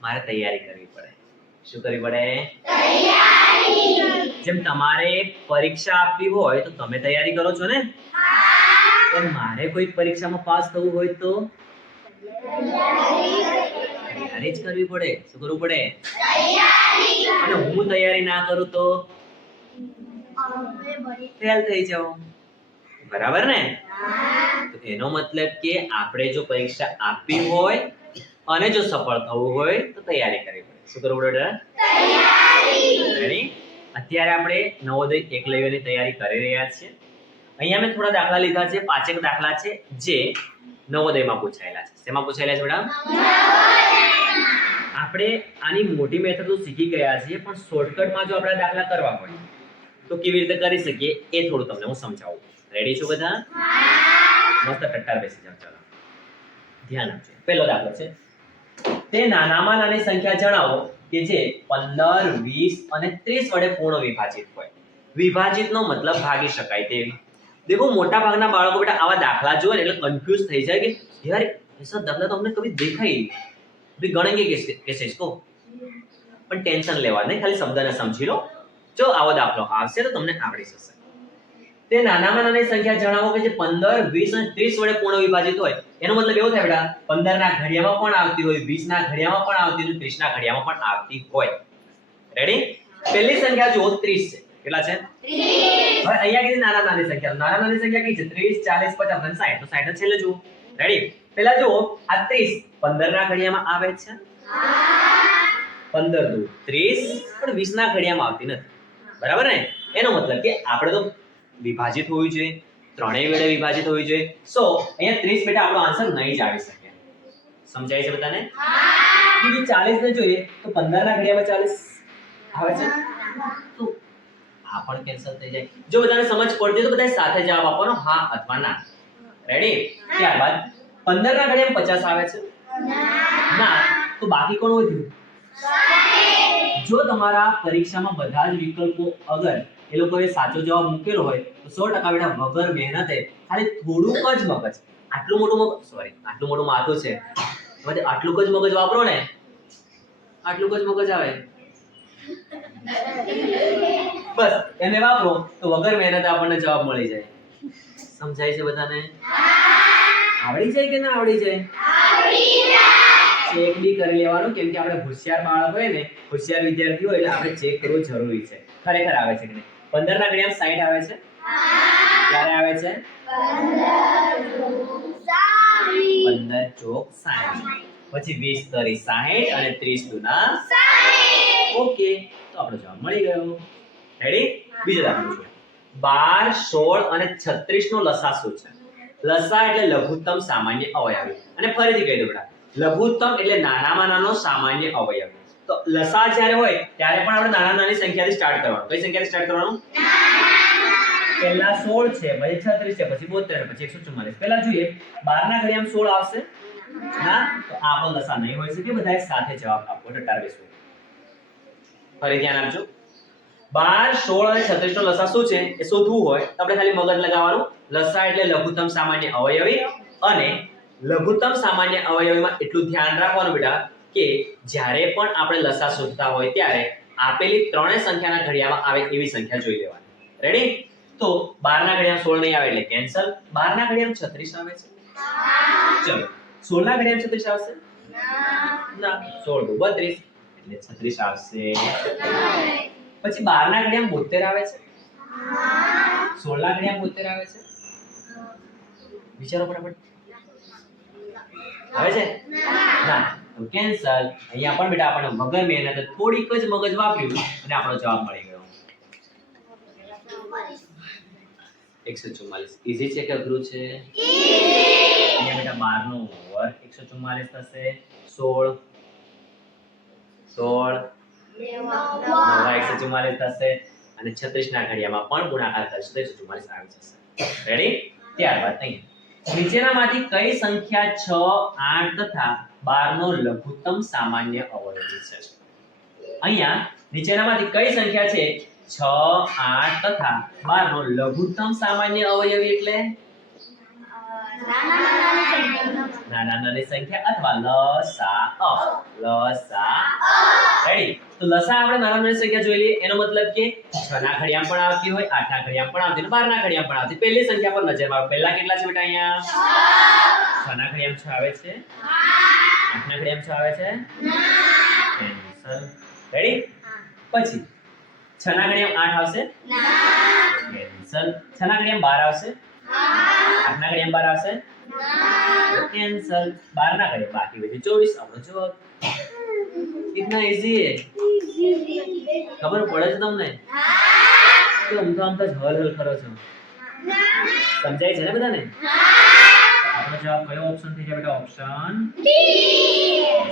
મારે તૈયારી કરવી પડે. શું કરવી પડે? જેમ તમારે પરીક્ષા આપવી હોય તો તમે તૈયારી કરો છો ને? પણ મારે કોઈ પરીક્ષામાં પાસ થવું હોય તો? તૈયારી જ કરવી પડે. શું કરવું પડે? અને હું તૈયારી ના કરું તો? ફેલ થઈ જાઉં. બરાબર ને? તો એનો મતલબ કે આપણે જો પરીક્ષા આપવી હોય અને જો સફળ થવું હોય તો તૈયારી કરવી પડે. શું કરવું પડે તૈયારી. અત્યારે આપણે નવોદય એક લેવલની તૈયારી કરી રહ્યા છીએ. અહીંયા મેં થોડા દાખલા લીધા છે પાંચેક દાખલા છે જે નવોદયમાં પૂછાયેલા છે. શેમાં પૂછાયેલા છે મેડમ? આપણે આની મોટી મેથડ તો શીખી ગયા છીએ પણ શોર્ટકટમાં જો આપણે દાખલા કરવા હોય તો કેવી રીતે કરી શકીએ એ થોડું તમને હું સમજાવું. રેડી છો બધા? મસ્ત ટટ્ટાર બેસી જાવ ચાલો. ધ્યાન આપજો. પહેલો દાખલો છે. તે નાનામાં નાની સંખ્યા જણાવો કે જે પંદર, વીસ અને ત્રીસ વડે પૂર્ણ વિભાજિત હોય. વિભાજિતનો મતલબ ભાગી શકાય તેવી દેખો, મોટા ભાગના બાળકો બેટા આવા દાખલા જોવે ને એટલે કન્ફ્યુઝ થઈ જાય કે યાર એસા દાખલા તો અમને કભી દેખાઈ નહીં. ગણેંગે કેસે કેસે ઇસકો પણ ટેન્શન લેવા નહીં ખાલી શબ્દને સમજી લો. જો આવો દાખલો આવશે તો તમને આવડી જશે. તે નાનામાં નાની સંખ્યા જણાવો કે જે પંદર વીસ અને ત્રીસ વડે પૂર્ણ વિભાજિત હોય. એનો મતલબ એવો થાય બેટા પંદર ના ઘડિયામાં પણ આવતી હોય વીસ ના ઘડિયામાં પણ આવતી હોય ત્રીસ ના ઘડિયામાં પણ આવતી હોય. રેડી પહેલી સંખ્યા જુઓ ત્રીસ છે. કેટલા છે? હવે અહીંયા કીધી નાના નાની સંખ્યા. નાના નાની સંખ્યા કઈ છે? ત્રીસ ચાલીસ પચાસ અને સાઠ તો સાઠ છેલ્લે જુઓ. રેડી પહેલા જુઓ આ ત્રીસ પંદર ના ઘડિયામાં આવે છે? પંદર દુ ત્રીસ પણ વીસ ના ઘડિયામાં આવતી નથી. બરાબર ને? એનો મતલબ કે આપણે તો વિભાજિત હોવી જોઈએ ત્રણેય વેળે વિભાજિત હોવી જોઈએ. સો અહીંયા ત્રીસ બેટા આપણો આન્સર નહીં જ આવી શકે. સમજાય છે બધાને? બીજું ચાલીસ ને જોઈએ તો પંદર ના ઘડિયામાં ચાલીસ આવે છે? તો આ પણ કેન્સલ થઈ જાય. જો બધાને સમજ પડતી તો બધા સાથે જવાબ આપવાનો હા અથવા ના. રેડી ત્યારબાદ પંદર ના ઘડિયામાં પચાસ આવે છે? ના. તો બાકી કોણ વધ્યું? જો તમારા પરીક્ષામાં બધા જ વિકલ્પો અગર એ લોકોએ સાચો જવાબ મૂકેલો હોય તો સો ટકા બેટા વગર મહેનતે ખાલી થોડુંક જ મગજ. આટલું મોટું મગજ સોરી આટલું મોટું માથું છે. એમાંથી આટલું જ મગજ વાપરો ને, આટલું જ મગજ આવે. બસ, એને વાપરો તો વગર મહેનતે આપણને જવાબ મળી જાય. સમજાય છે બધાને? આવડી જાય કે ના આવડી જાય? ચેક બી કરી લેવાનું, કેમ કે આપણે હોશિયાર બાળક હોય ને, હોશિયાર વિદ્યાર્થી હોય એટલે આપણે ચેક કરવું જરૂરી છે. ખરેખર આવે છે કે નહીં? પંદર ના ઘડિયામાં સાઈઠ આવે છે? ક્યારે આવે છે? પંદર ચોક સાઈઠ. પછી વીસ તરી સાઈઠ અને ત્રીસ દુના ઓકે, તો આપણો જવાબ મળી ગયો. રેડી બીજો દાખલો જોઈએ. બાર, સોળ અને છત્રીસ નો લસા શું છે? લસા એટલે લઘુત્તમ સામાન્ય અવયવી. અને ફરીથી કહી દઉં લઘુત્તમ એટલે નાનામાં નાનો સામાન્ય અવયવ. તો લસા જ્યારે હોય, ત્યારે પણ આપણે નાના નાની સંખ્યાથી સ્ટાર્ટ કરવાનું. કઈ સંખ્યાથી સ્ટાર્ટ કરવાનું? પહેલા 16 છે, પછી 36 છે, પછી 72 પછી 144 પહેલા જોઈએ 12 ના ઘડિયામાં 16 આવશે? ના? તો આ પણ લસા નહીં હોય શકે. બધાએ સાથે જવાબ આપો ટટાર બેસવું ફરી ધ્યાન આપજો. 12 16 અને 36 નો લસા શું છે? એ શોધવું હોય. તો આપણે ખાલી મગજ લગાવવાનું. લસા એટલે લઘુત્તમ સામાન્ય અવયવી અને લઘુત્તમ સામાન્ય અવયવીમાં એટલું ધ્યાન રાખવાનું બેટા. કે જ્યારે પણ આપણે લસા શોધતા હોય ત્યારે આપેલી ત્રણેય સંખ્યાના ઘડિયામાં આવે એવી સંખ્યા જોઈ લેવાની. રેડી તો 12 ના ઘડિયામાં 16 નહીં આવે એટલે કેન્સલ 12 ના ઘડિયામાં 36 આવે છે? ચલો. 16 ના ઘડિયામાં 36 આવશે? ના. 16 32 એટલે 36 આવશે. પછી 12 ના ઘડિયામાં 72 આવે છે? 16 ના ઘડિયામાં 72 આવે છે? વિચારો ફટાફટ. આવે છે? ના. તો કેન્સલ અહીંયા પણ બેટા આપણને વગર મહેનત થોડીક જ મગજ વાપર્યું અને આપણો જવાબ મળી ગયો. એકસો ચુમ્માલીસ ઈઝી છે કે અઘરું છે? અહીંયા બેટા બાર નો વર્ગ એકસો ચુમ્માલીસ થશે. સોળ. સોળ. નવા એકસો ચુમ્માલીસ થશે. અને છત્રીસ ના ઘડિયામાં પણ ગુણાકાર થશે તો એકસો ચુમ્માલીસ આવી રેડી ત્યારબાદ અહીંયા. નીચેનામાંથી કઈ સંખ્યા છ, આઠ તથા બાર નો લઘુત્તમ સામાન્ય અવયવી છે? અહીંયા નીચેનામાંથી કઈ સંખ્યા છે? છ, આઠ તથા બાર નો લઘુત્તમ સામાન્ય અવયવી એટલે? નાના નાની સંખ્યા અથવા લસાઅ લસાઅ રેડી તો લસા આપણે નાના નાની સંખ્યા જોઈ લઈએ. એનો મતલબ કે 6 ના ઘડિયામાં પણ આવતી હોય 8 ના ઘડિયામાં પણ આવતી બાર 12 ના ઘડિયામાં પણ આવતી પહેલી સંખ્યા પર નજર મારો. પહેલા કેટલા છે બેટા અહીંયા? 6 ના ઘડિયામાં 6 આવે છે? 8 ના ઘડિયામાં 6 આવે છે? રેડી પછી 6 ના ઘડિયામાં 8 આવશે? કેન્સલ. 6 ના ઘડિયામાં 12 આવશે? 8 આઠના ઘડિયા બાર આવશે? કેન્સલ બાર ના ઘડિયા બાકી બધી ચોવીસ આપણો જવાબ કેટલા ઈઝી હે ખબર પડે છે તમને? કે હું તો આમ તો હલ હલ કરો છો. સમજાય છે ને બધાને? આપણો જવાબ કયો ઓપ્શન થઈ જાય બેટા? ઓપ્શન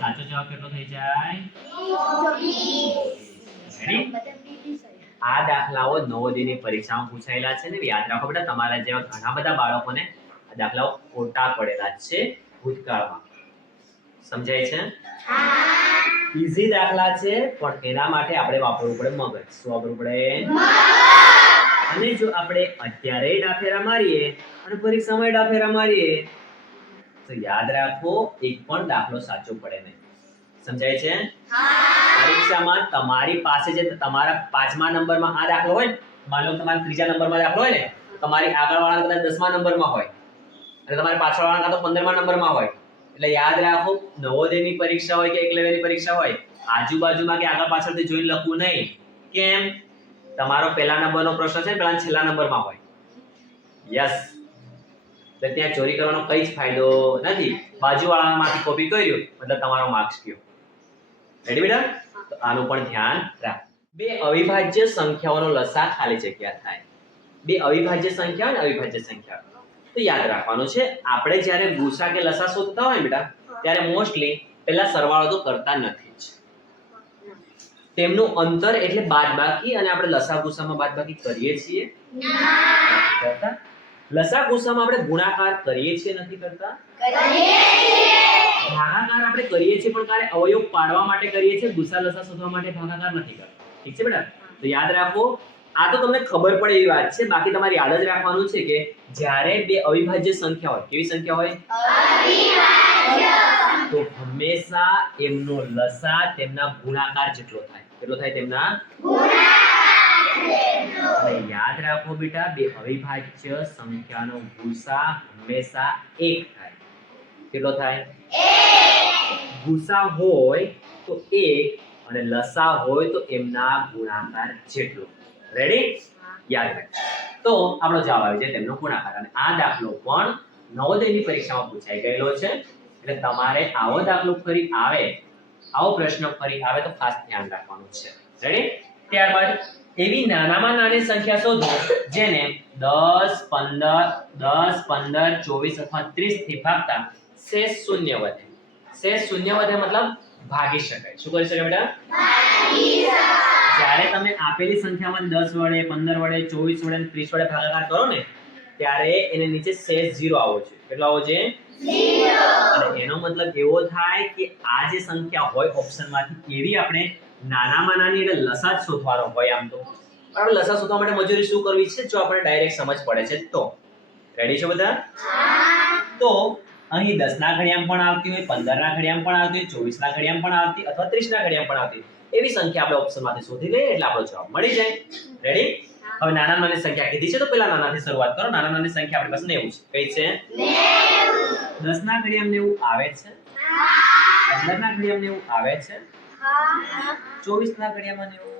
સાચો જવાબ કેટલો થઈ જાય? આ દાખલાઓ નવોદયની પરીક્ષામાં પૂછાયેલા છે ને યાદ રાખો બેટા તમારા જેવા ઘણા બધા બાળકોને આ દાખલાઓ ખોટા પડેલા છે ભૂતકાળમાં. સમજાય છે? ઈઝી દાખલા છે પણ એના માટે આપણે વાપરવું પડે મગજ. શું વાપરવું પડે? અને જો આપણે અત્યારે ડાફેરા મારીએ અને પરીક્ષામાં ડાફેરા મારીએ તો યાદ રાખો એક પણ દાખલો સાચો પડે નહીં. સમજાય છે? પરીક્ષામાં તમારી પાસે જે તમારા પાંચમા નંબરમાં આ દાખલો હોય માનો તમારે તમારા ત્રીજા નંબરમાં દાખલો હોય ને તમારી આગળવાળા કદાચ દસમા નંબરમાં હોય અને તમારી પાછળવાળા કાં તો પંદરમા નંબરમાં હોય. એટલે યાદ રાખો નવોદયની પરીક્ષા હોય કે એક લેવલની પરીક્ષા હોય આજુબાજુમાં કે આગળ પાછળથી જોઈને લખવું નહીં. કેમ? તમારો પહેલા નંબરનો પ્રશ્ન છે પેલા છેલ્લા નંબરમાં હોય. યસ એટલે ત્યાં ચોરી કરવાનો કઈ જ ફાયદો નથી. બાજુવાળામાંથી કોપી કર્યું મતલબ તમારો માર્ક્સ ગયો. રેડી બેટા? તો આનું પણ ધ્યાન રાખ. બે અવિભાજ્ય સંખ્યાઓનો લસા ખાલી જગ્યા થાય. બે અવિભાજ્ય સંખ્યા અને અવિભાજ્ય સંખ્યા. તો યાદ રાખવાનું છે, આપણે જ્યારે ગુસા કે લસા શોધતા હોય બેટા, ત્યારે મોસ્ટલી પહેલા સરવાળો તો કરતા નથી જ. તેમનું અંતર એટલે બાદબાકી અને આપણે લસા ગુસામાં બાદબાકી કરીએ છીએ? લસા ગુસામાં આપણે ગુણાકાર કરીએ છીએ, નથી કરતા? ભાગાકાર આપણે કરીએ છીએ પણ ક્યારે અવયવ પાડવા માટે કરીએ છીએ ગુસા લસા શોધવા માટે ભાગાકાર નથી કરતા. ઠીક છે બેટા? તો યાદ રાખો આ તો તમને ખબર પડે એવી વાત છે બાકી તમારે યાદ જ રાખવાનું છે કે જ્યારે બે અવિભાજ્ય સંખ્યા હોય કેવી સંખ્યા હોય? તો હંમેશા એમનો લસા તેમના ગુણાકાર જેટલો થાય. કેટલો થાય તેમના? યાદ રાખો બેટા બે અવિભાજ્ય સંખ્યાનો ગુસા હંમેશા એક થાય. કેટલો થાય? ગુસા હોય તો એક અને લસા હોય તો એમના ગુણાકાર જેટલો. રેડી યાદ રાખ તો આપણો જવાબ આવી જાય તેમનો ગુણાકાર. અને આ દાખલો પણ નવોદયની પરીક્ષામાં પૂછાઈ ગયેલો છે. એટલે તમારે આવો દાખલો ફરી આવે, આવો પ્રશ્ન ફરી આવે તો ખાસ ધ્યાન રાખવાનું છે. રેડી ત્યારબાદ એવી નાનામાં નાની સંખ્યા શોધો જેને દસ, પંદર દસ, પંદર, ચોવીસ અથવા ત્રીસથી ભાગતા શેષ શૂન્ય વધે શેષ શૂન્ય વધે મતલબ ભાગી શકાય. શું કરી શકાય બેટા? જ્યારે તમે આપેલી સંખ્યામાં દસ વડે, પંદર વડે, ચોવીસ વડે ત્રીસ વડે ભાગાકાર કરો ને, ત્યારે એને નીચે શેષ ઝીરો આવો છે. કેટલો આવો છે? અને એનો મતલબ એવો થાય કે આ જે સંખ્યા હોય ઓપ્શનમાંથી, એવી આપણે નાનામાં નાની એટલે લસા જ શોધવાનો હોય આમ તો. પણ આપણે લસા શોધવા માટે મજૂરી શું કરવી છે? જો આપણે ડાયરેક્ટ સમજ પડે છે તો. રેડી છે બધા? તો અહીં દસ ના ઘડિયામાં પણ આવતી હોય પંદર ના ઘડિયામાં પણ આવતી હોય ચોવીસ ના ઘડિયામાં પણ આવતી અથવા ત્રીસ ના ઘડિયામાં પણ આવતી એવી સંખ્યા આપણે ઓપ્શનમાંથી શોધી લઈએ એટલે આપણો જવાબ મળી જાય. રેડી હવે નાના નાની સંખ્યા કીધી છે તો પેલા નાનાથી શરૂઆત કરો. નાના નાની સંખ્યા આપણી પાસે નેવું છે. કઈ છે? દસ ના ઘડિયામાં નેવું આવે છે? પંદર ના ઘડિયામાં નેવું આવે છે? ચોવીસ ના ઘડિયામાં નેવું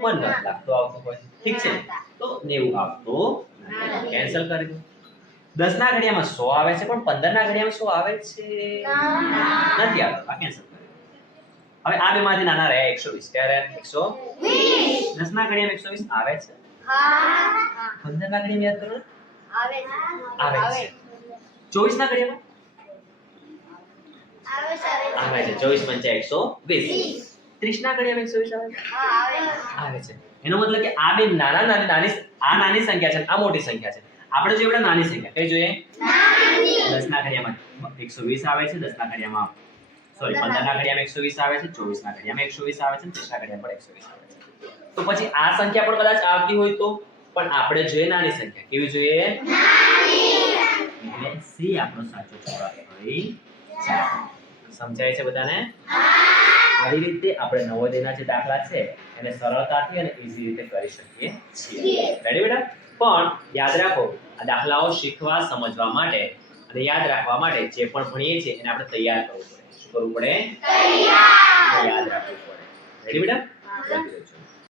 પણ નથી લાગતો આવતું હોય. ઠીક છે? તો નેવું આવતું. કેન્સલ કરી દો. દસ ના ઘડિયામાં સો આવે છે પણ પંદર ના ઘડિયામાં સો આવે છે? નથી આવતો આ કેન્સલ કરી હવે આ બે માંથી નાના રહ્યા એકસો વીસ. ત્યારે એકસો દસ ના ઘડિયામાં એકસો વીસ આવે છે? પંદર ના ઘડિયામાં યાદ કરો આવે છે. ચોવીસ ના ઘડિયામાં? આવે છે ચોવીસ પંચા એકસો વીસ. ત્રીસ ના ઘડિયામાં એકસો વીસ આવે? આવે છે. એનો મતલબ કે આ બે નાના નાની નાની આ નાની સંખ્યા છે આ મોટી સંખ્યા છે. આપણે જોઈએ બેટા નાની સંખ્યા. કઈ જોઈએ? દસ ના ઘડિયામાં એકસો વીસ આવે છે દસ ના ઘડિયામાં સોરી પંદર ના ઘડિયામાં એકસો વીસ આવે છે ચોવીસ ના ઘડિયામાં એકસો વીસ આવે છે ત્રીસ ના ઘડિયામાં પણ એકસો વીસ આવે છે. તો પછી આ સંખ્યા પણ કદાચ આવતી હોય તો પણ આપણે જોઈએ નાની સંખ્યા. કેવી જોઈએ? એટલે સી આપણો સાચો જવાબ હોય. સમજાય છે બધાને? આવી રીતે આપણે નવોદયના જે દાખલા છે એને સરળતાથી અને ઈઝી રીતે કરી શકીએ છીએ. રેડી બેટા? પણ યાદ રાખો આ દાખલાઓ શીખવા સમજવા માટે અને યાદ રાખવા માટે જે પણ ભણીએ છીએ એને આપણે તૈયાર કરવું પડે. શું કરવું પડે? યાદ રાખવું પડે. રેડી બેટા?